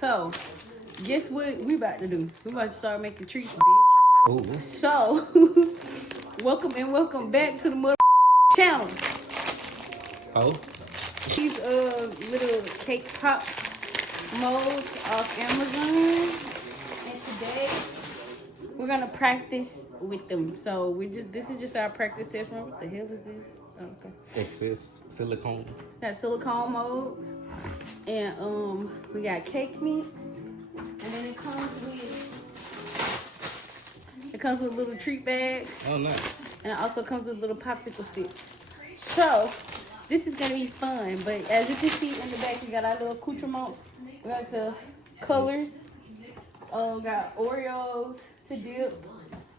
So, guess what we about to do? We about to start making treats, bitch. Oh. So, welcome back to the mother channel. Oh. These little cake pop molds off Amazon, and today we're gonna practice with them. So this is just our practice test run. What the hell is this? Oh, okay. Excess silicone. Got silicone molds, and we got cake mix, and then it comes with little treat bags. Oh, nice. And it also comes with little popsicle sticks. So this is gonna be fun. But as you can see in the back, we got our little accoutrements. We got the colors. Got Oreos to dip,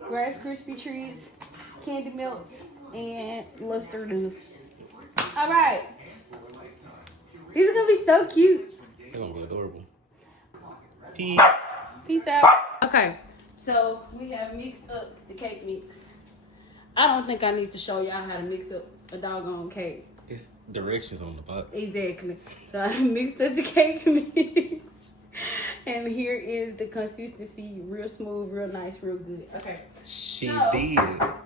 Rice Krispie treats, candy melts, and luster doos. All right. These are gonna be so cute. They're gonna be adorable. Peace. Peace out. Okay, so we have mixed up the cake mix. I don't think I need to show y'all how to mix up a doggone cake. It's directions on the box. Exactly. So I mixed up the cake mix. And here is the consistency. Real smooth, real nice, real good. Okay. She did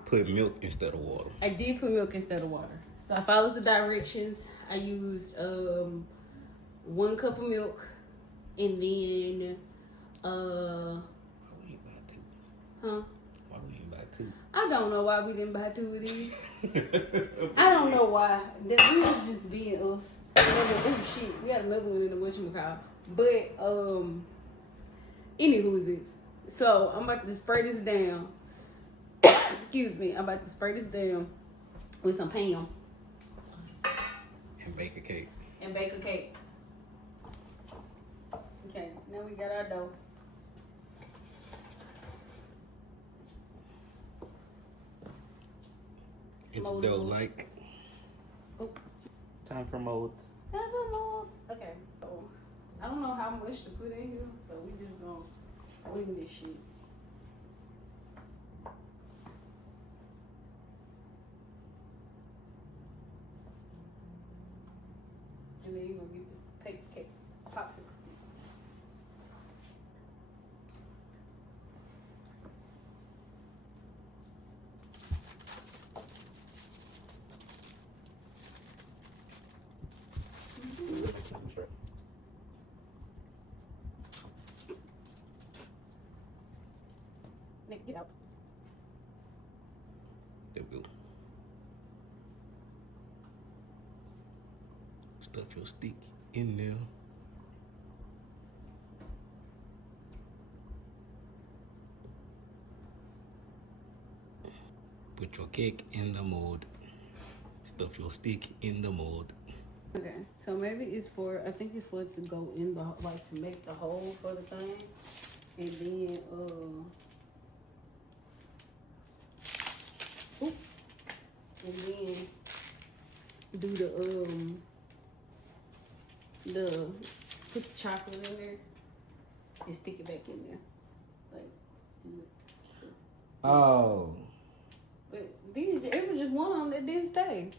put milk instead of water. I did put milk instead of water. So I followed the directions. I used 1 cup of milk, and then Why we didn't buy 2? Huh? Why we didn't buy 2? I don't know why we didn't buy 2 of these. I don't know why. We was just being us. Oh shit, we got another one in the whatchamacallit. But anywho's this. So I'm about to spray this down. Excuse me. I'm about to spray this down with some Pam. And bake a cake. Okay, now we got our dough. It's dough-like. Oh. Time for molds. Okay, so I don't know how much to put in here, so we just gonna wing this shit. And then you're gonna get this cake popsicle stick. Nick, get out. There we go. Stuff your stick in there. Put your cake in the mold. Stuff your stick in the mold. Okay, so maybe it's for, I think it's for it to go in the, like to make the hole for the thing. And then, and then do the put the chocolate in there and stick it back in there. Like, do it. Oh. But it was just one of them that didn't stay.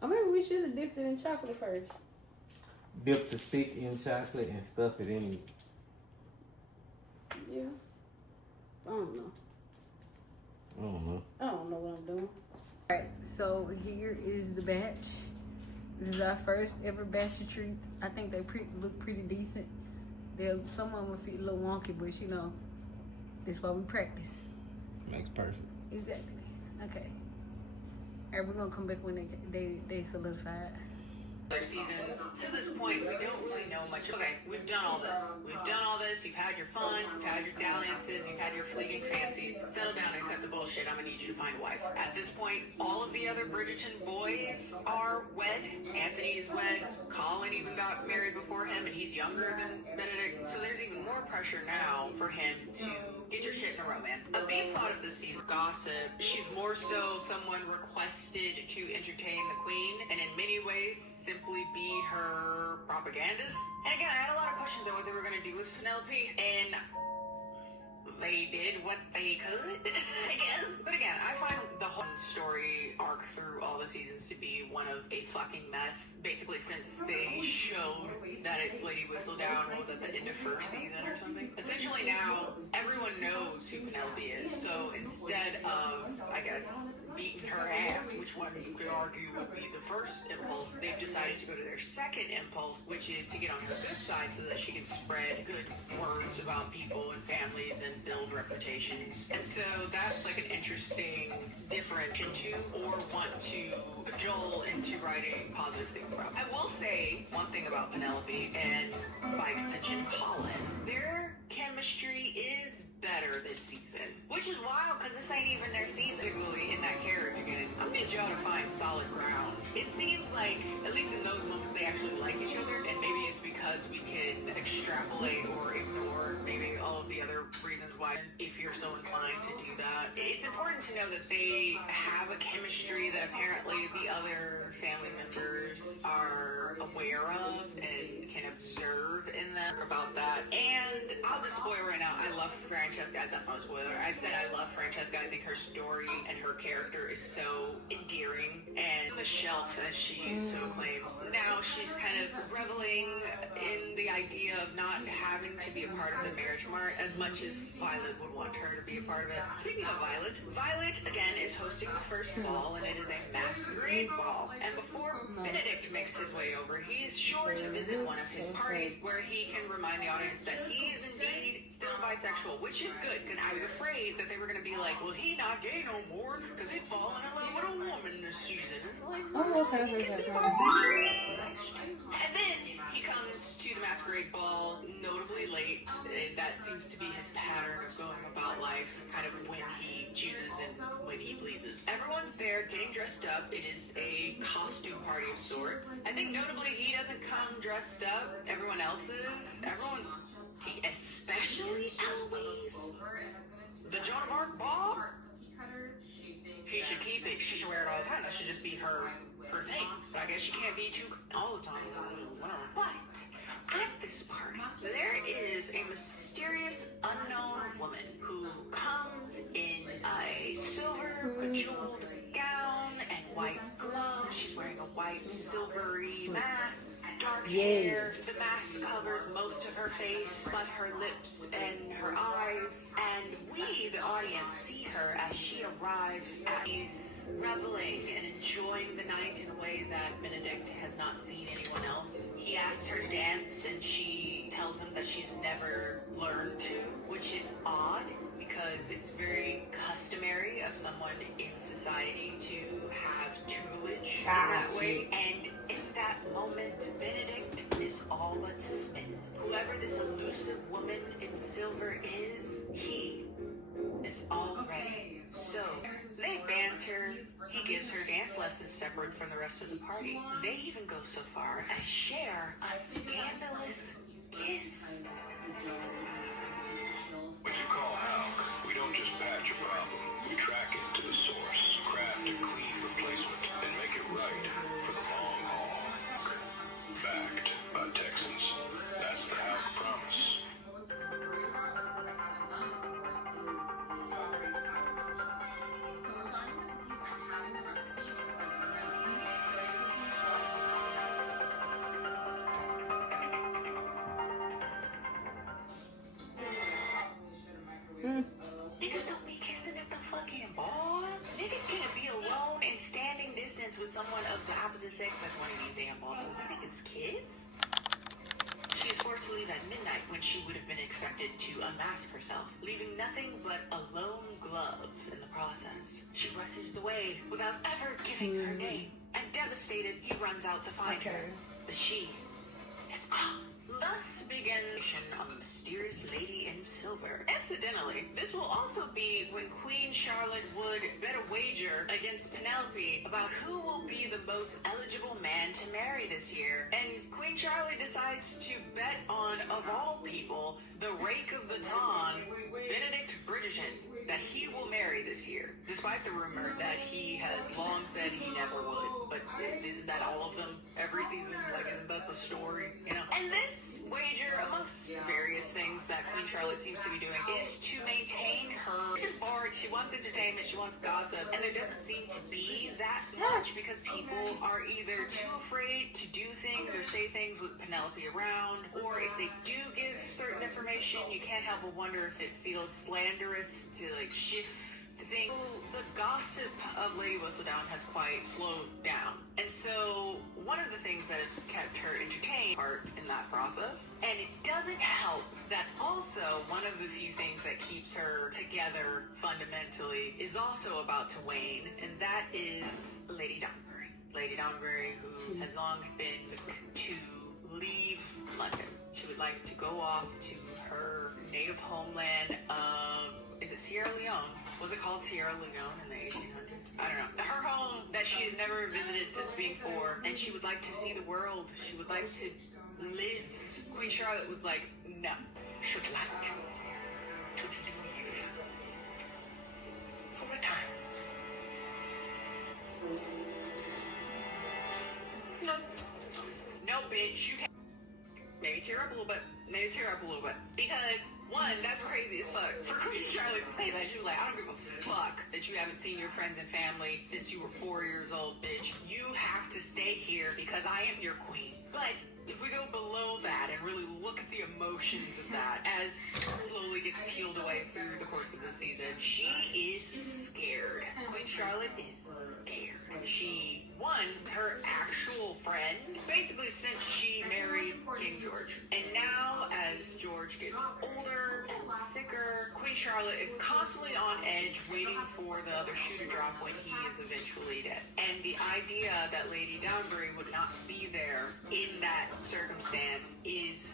I remember we should have dipped it in chocolate first. Dip the stick in chocolate and stuff it in. Yeah. I don't know. I don't know what I'm doing. Alright, so here is the batch. This is our first ever batch of treats. I think they look pretty decent. Some of them feel a little wonky, but you know, that's why we practice. Makes perfect. Exactly. Okay. Alright, we're gonna come back when they solidified. Seasons. To this point, we don't really know much. Okay, we've done all this. You've had your fun, you've had your dalliances, you've had your fleeting fancies. Settle down and cut the bullshit. I'm gonna need you to find a wife. At this point, all of the other Bridgerton boys are wed. Anthony is wed. Colin even got married before him, and he's younger than Benedict. So there's even more pressure now for him to get your shit in a row, man. A B plot of this season, gossip. She's more so someone requested to entertain the queen, and in many ways, simply be her propagandist. And again, I had a lot of questions on what they were going to do with Penelope, and they did what they could, I guess. But again, I find the whole story arc through all the seasons to be one of a fucking mess. Basically, since they showed that it's Lady Whistledown, what was at the end of first season or something? Essentially now, everyone knows who Penelope is. So instead of, I guess, beating her ass, which one you could argue would be the first impulse, they've decided to go to their second impulse, which is to get on her good side so that she can spread good words about people and families and build reputations. And so that's like an interesting differentiation to, or want to cajole into writing positive things about. I will say one thing about Penelope and by extension Colin, their chemistry is better this season, which is wild because this ain't even their season. Particularly in that carriage again, I need y'all to find solid ground. It seems like, at least in those moments, they actually like each other, and maybe it's because we can extrapolate or ignore maybe all of the other reasons why, if you're so inclined to do that. It's important to know that they have a chemistry that apparently the other family members are aware of and can observe in them about that. And I'll just spoil right now, I love Francesca. That's not a spoiler. I said I love Francesca. I think her story and her character is so endearing, and the shelf, as she so claims. Now she's kind of reveling in the idea of not having to be a part of the marriage mart as much as Violet would want her to be a part of it. Speaking of Violet, Violet again is hosting the first ball, and it is a masquerade ball. And before Benedict makes his way over, he's sure to visit one of his parties where he can remind the audience that he is indeed still bisexual, which is good, because I was afraid that they were going to be like, well, he not gay no more because he fallen in love with a woman this season. Like, he can be bisexual. And then he comes to the masquerade ball notably late. That seems to be his pattern of going about life, kind of when he chooses and when he pleases. Everyone's there getting dressed up. It is a costume party of sorts. I think notably he doesn't come dressed up. Everyone else is. Everyone's, especially Eloise. The Joan of Arc ball? He should keep it. She should wear it all the time. That should just be her thing. But I guess she can't be too all the time. But at this party, there is a mysterious unknown woman who comes in a silver bejeweled gown and white gloves. She's wearing a white silvery mask, dark hair. The mask covers most of her face, but her lips and her eyes. And we, the audience, see her as she arrives at She's reveling and enjoying the night in a way that Benedict has not seen anyone else. He asks her to dance, and she tells him that she's never learned to, which is odd because it's very customary of someone in society to have tutelage in that way. And in that moment, Benedict is all but smitten. Whoever this elusive woman in silver is, he is already. So they banter. He gives her dance lessons separate from the rest of the party. They even go so far as share a scandalous kiss. When you call Hauk, we don't just patch a problem. We track it to the source, craft a clean replacement, and make it right for the long haul. Backed by Texans. That's the Hauk promise. Niggas don't be kissing at the fucking bar. Niggas can't be alone in standing distance with someone of the opposite sex like one of these damn balls. You niggas kids? She is forced to leave at midnight when she would have been expected to unmask herself, leaving nothing but a lone glove in the process. She rushes away without ever giving her name, and devastated, he runs out to find her. But she is gone. Thus began on the mysterious lady in silver. Incidentally, this will also be when Queen Charlotte would bet a wager against Penelope about who will be the most eligible man to marry this year. And Queen Charlotte decides to bet on, of all people, the rake of the Ton, Benedict Bridgerton, that he will marry this year, despite the rumor that he has long said he never would. But isn't that all of them every season? Like, isn't that the story, you know? And this wager, amongst various things that Queen Charlotte seems to be doing, is to maintain her. She's bored, she wants entertainment, she wants gossip, and there doesn't seem to be that much because people are either too afraid to do things or say things with Penelope around, or if they do give certain information, you can't help but wonder if it feels slanderous to like shift the thing. The gossip of Lady Whistledown has quite slowed down, and so one of the things that has kept her entertained part in that process, and it doesn't help that also one of the few things that keeps her together fundamentally is also about to wane, and that is Lady Downbury. Lady Downbury, who has long been to leave London. She would like to go off to her native homeland of, is it Sierra Leone? Was it called Sierra Leone in the 1800s? I don't know. Her home that she has never visited since being 4, and she would like to see the world. She would like to live. Queen Charlotte was like, no. Should like to leave for a time. No, bitch, you can't. Maybe tear up a little bit. Maybe tear up a little bit. Because, one, that's crazy as fuck for Queen Charlotte to say that. She was like, I don't give a fuck that you haven't seen your friends and family since you were 4 years old, bitch. You have to stay here because I am your queen. But if we go below that and really look at the emotions of that as slowly gets peeled away through the course of the season, she is scared. Queen Charlotte is scared. She won her actual friend basically since she married King George. And now as George gets older and sicker, Queen Charlotte is constantly on edge waiting for the other shoe to drop when he is eventually dead. And the idea that Lady Downbury would not be there in that circumstance is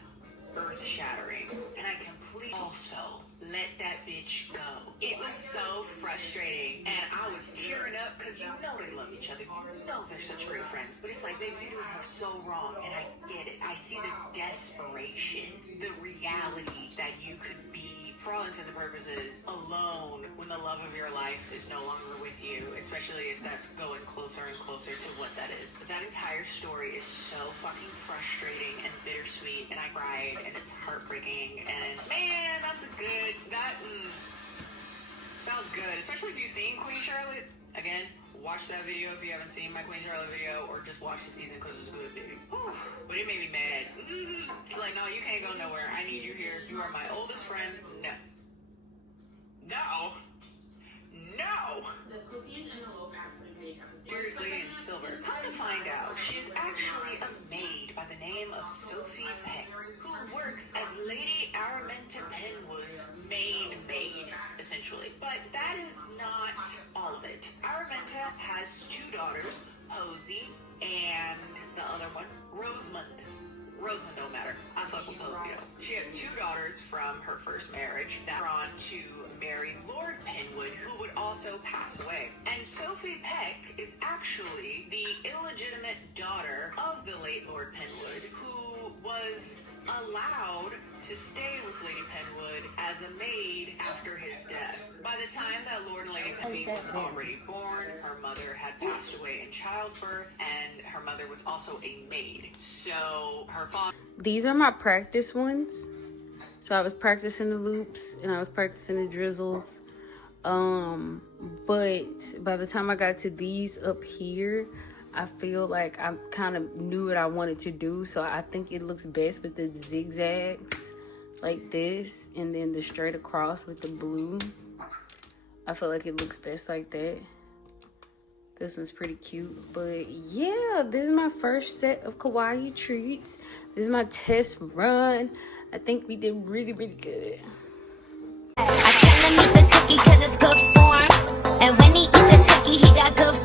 earth-shattering. And I completely also let that bitch go. It was so frustrating, and I was tearing up because you know they love each other. You know they're such great friends. But it's like, babe, you're doing her so wrong, and I get it. I see the desperation, the reality that you could be, for all intents and purposes, alone when the love of your life is no longer with you, especially if that's going closer and closer to what that is. But that entire story is so fucking frustrating and bittersweet, and I cried, and it's heartbreaking, and man, that's a good, that was good, especially if you've seen Queen Charlotte. Again, watch that video if you haven't seen my Queen Charlotte video, or just watch the season because it's good, baby. Whew. But it made me mad. She's like, no, you can't go nowhere. I need you here. You are my oldest friend. No. No. No. The cookies and the loaf actually make up a Serious Lady in Silver. Come to find out, she is actually a maid by the name of Sophie Peck, who works as Lady Araminta Penwood's maid, essentially. But that is not all of it. Araminta has 2 daughters, Posey and the other one, Rosamund. Rosamund don't matter. I fuck with Posey though. She had 2 daughters from her first marriage that were on to marry Lord Penwood, who would also pass away. And Sophie Peck is actually the illegitimate daughter of the late Lord Penwood, who was allowed to stay with Lady Penwood as a maid after his death. By the time that Lord and Lady Penwood was already born, her mother had passed away in childbirth, and her mother was also a maid. So her father... These are my practice ones. So I was practicing the loops and I was practicing the drizzles. But by the time I got to these up here, I feel like I kind of knew what I wanted to do. So I think it looks best with the zigzags like this, and then the straight across with the blue. I feel like it looks best like that. This one's pretty cute. But yeah, this is my first set of kawaii treats. This is my test run. I think we did really, really good. I tell him eat the cookie 'cause it's good for him. And when he eats the cookie, he got good